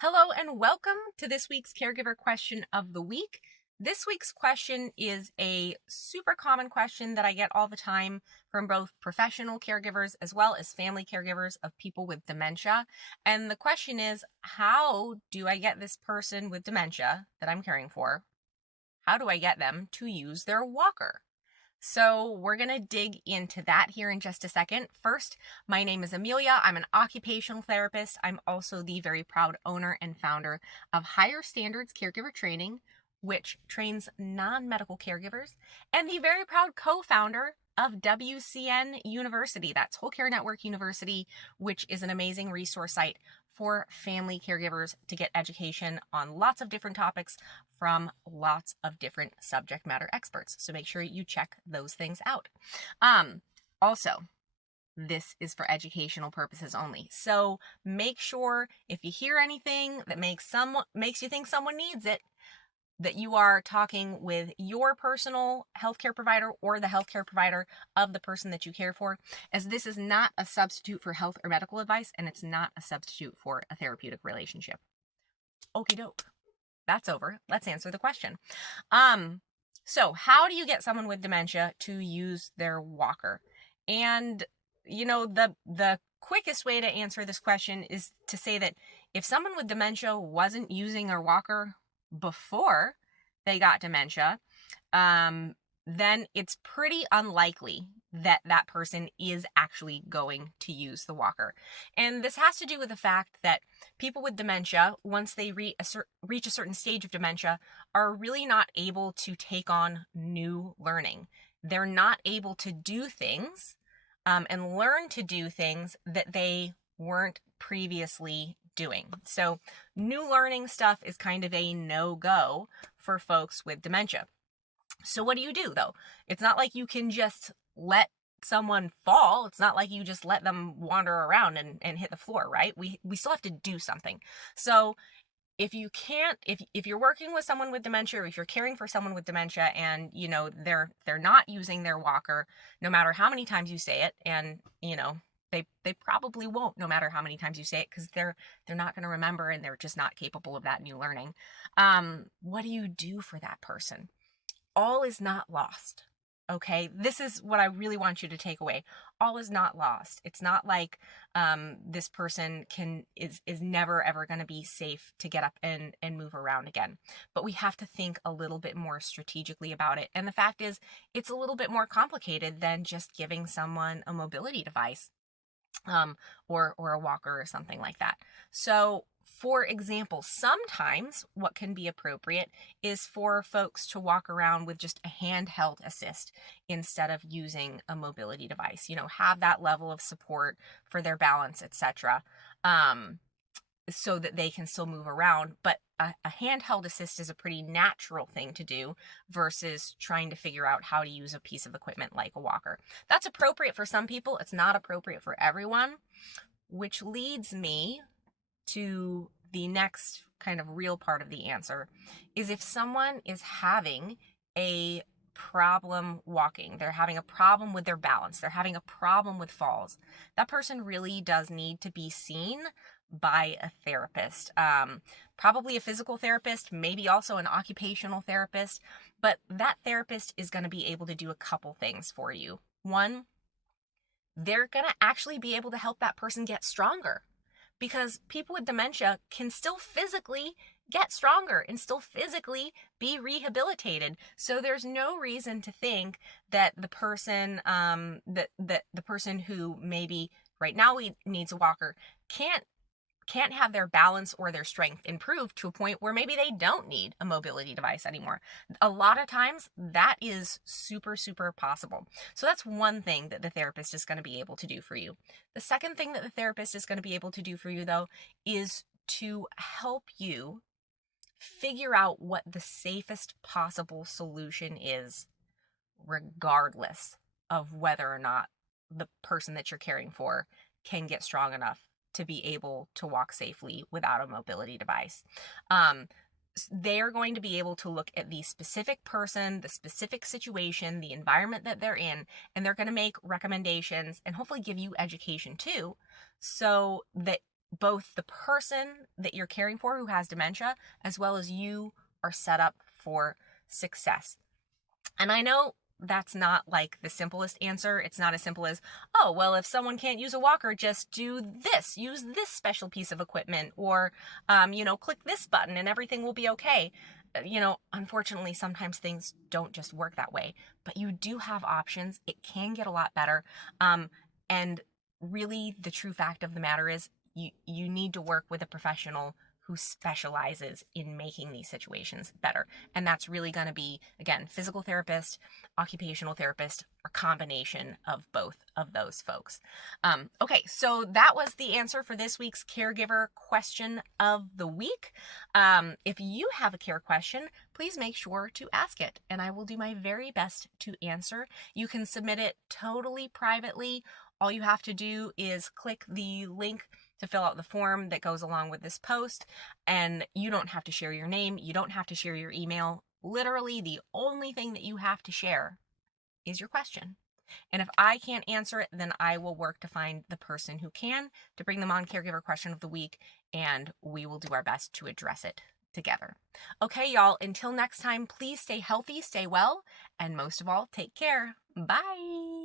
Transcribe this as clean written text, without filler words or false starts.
Hello and welcome to this week's Caregiver Question of the Week. This week's question is a super common question that I get all the time from both professional caregivers as well as family caregivers of people with dementia. And the question is, how do I get this person with dementia that I'm caring for? How do I get them to use their walker? So, we're going to dig into that here in just a second. First, my name is Amelia. I'm an occupational therapist. I'm also the very proud owner and founder of Higher Standards Caregiver Training, which trains non medical caregivers, and the very proud co founder of WCN University. That's Whole Care Network University, which is an amazing resource site for family caregivers to get education on lots of different topics from lots of different subject matter experts. So make sure you check those things out. Also, this is for educational purposes only. So make sure if you hear anything that makes you think someone needs it, that you are talking with your personal healthcare provider or the healthcare provider of the person that you care for, as this is not a substitute for health or medical advice, and it's not a substitute for a therapeutic relationship. Okie doke. That's over. Let's answer the question. So how do you get someone with dementia to use their walker? And the quickest way to answer this question is to say that if someone with dementia wasn't using their walker before they got dementia, then it's pretty unlikely that that person is actually going to use the walker. And this has to do with the fact that people with dementia, once they reach a certain stage of dementia, are really not able to take on new learning. They're not able to do things and learn to do things that they weren't previously doing. So new learning stuff is kind of a no-go for folks with dementia. So what do you do though? It's not like you can just let someone fall. It's not like you just let them wander around and hit the floor, right? We still have to do something. So if you can't, if you're working with someone with dementia, or if you're caring for someone with dementia and they're not using their walker, no matter how many times you say it, and they probably won't, no matter how many times you say it, because they're not going to remember and they're just not capable of that new learning. What do you do for that person? All is not lost. Okay, this is what I really want you to take away. All is not lost. It's not like this person is never ever going to be safe to get up and move around again. But we have to think a little bit more strategically about it. And the fact is, it's a little bit more complicated than just giving someone a mobility device, or a walker or something like that. So for example, sometimes what can be appropriate is for folks to walk around with just a handheld assist instead of using a mobility device, have that level of support for their balance, etc., so that they can still move around. But a handheld assist is a pretty natural thing to do versus trying to figure out how to use a piece of equipment like a walker. That's appropriate for some people. It's not appropriate for everyone, which leads me to the next kind of real part of the answer is if someone is having a problem walking, they're having a problem with their balance, they're having a problem with falls, that person really does need to be seen by a therapist, probably a physical therapist, maybe also an occupational therapist, but that therapist is going to be able to do a couple things for you. One, they're going to actually be able to help that person get stronger, because people with dementia can still physically get stronger and still physically be rehabilitated. So there's no reason to think that the person that the person who maybe right now needs a walker can't have their balance or their strength improved to a point where maybe they don't need a mobility device anymore. A lot of times that is super, super possible. So that's one thing that the therapist is going to be able to do for you. The second thing that the therapist is going to be able to do for you, though, is to help you figure out what the safest possible solution is, regardless of whether or not the person that you're caring for can get strong enough to be able to walk safely without a mobility device. They're going to be able to look at the specific person, the specific situation, the environment that they're in, and they're going to make recommendations and hopefully give you education too, so that both the person that you're caring for who has dementia, as well as you, are set up for success. And I know that's not like the simplest answer. It's not as simple as, oh, well, if someone can't use a walker, just do this, use this special piece of equipment, or, click this button and everything will be okay. Unfortunately, sometimes things don't just work that way, but you do have options. It can get a lot better. And really, the true fact of the matter is you need to work with a professional who specializes in making these situations better. And that's really going to be, again, physical therapist, occupational therapist, or combination of both of those folks. Okay, so that was the answer for this week's Caregiver Question of the Week. If you have a care question, please make sure to ask it, and I will do my very best to answer. You can submit it totally privately. All you have to do is click the link to fill out the form that goes along with this post, and you don't have to share your name, you don't have to share your email. Literally, the only thing that you have to share is your question. And if I can't answer it, then I will work to find the person who can, to bring them on Caregiver Question of the Week, and we will do our best to address it together. Okay, y'all, until next time, please stay healthy, stay well, and most of all, take care. Bye.